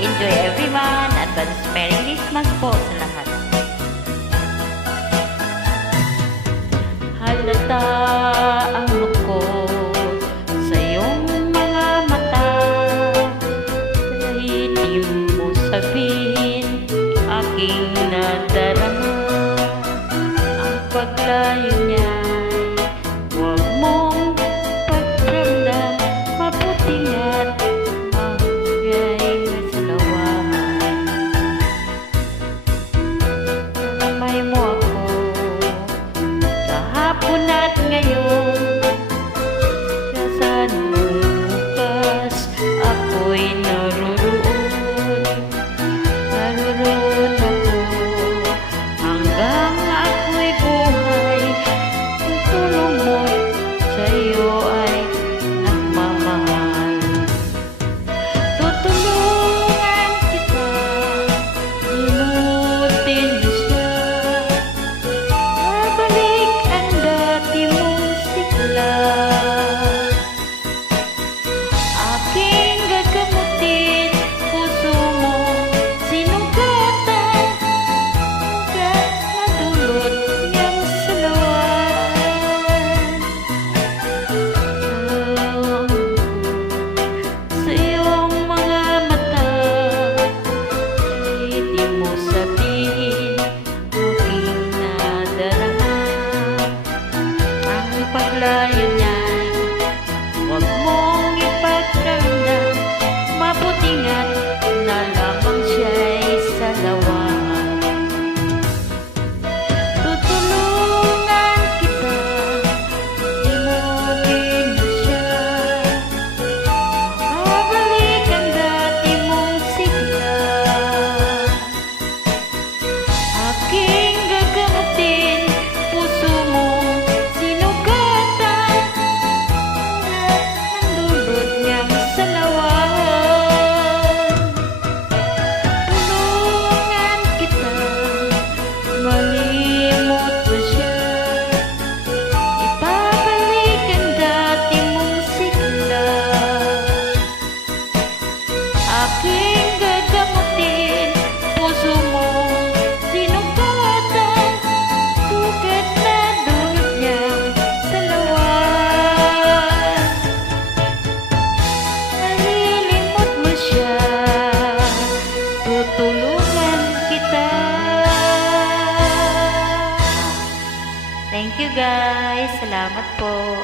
Enjoy everyone. Advance Merry Christmas po sa lahat. Halata ang lungkot sa iyong mga mata, kahit di mo sabihin aking nadarama. Ang paglayo niya'y huwag mong pagramdam, mabuting at mahugay sa lawahan. Nalamay mo ako sa hapon at ngayon, saan mo bukas ako'y naroon ako hanggang ako'y buhay. Ang tulong mo sa iyo ay nagmamahal. Tutulungan kita, limutin mo siya, babalik ang dati mong sigla. Aking gagamutin puso mo, sinugatan hanggang madulot niyang salawan. Sa iyong mga mata, kahit di mo sabihin aking nadarama. Ang paglayo niya'y huwag mong ipagramdam, mabuting at na lamang siya'y sa lawahan. Tutulungan kita, limutin mo siya, babalik ang dati mong sigla. Aking gagamutin puso mo, sinugatan ang dulot niyang salawan. Tulungan kita, malimot mo siya, ibabalik ang dati mong sigla. Aking gagamutin puso mo, sinugatan sugat na dulot niyang salawan. Malilimot mo siya, tutulungan kita. Thank you guys. Salamat po.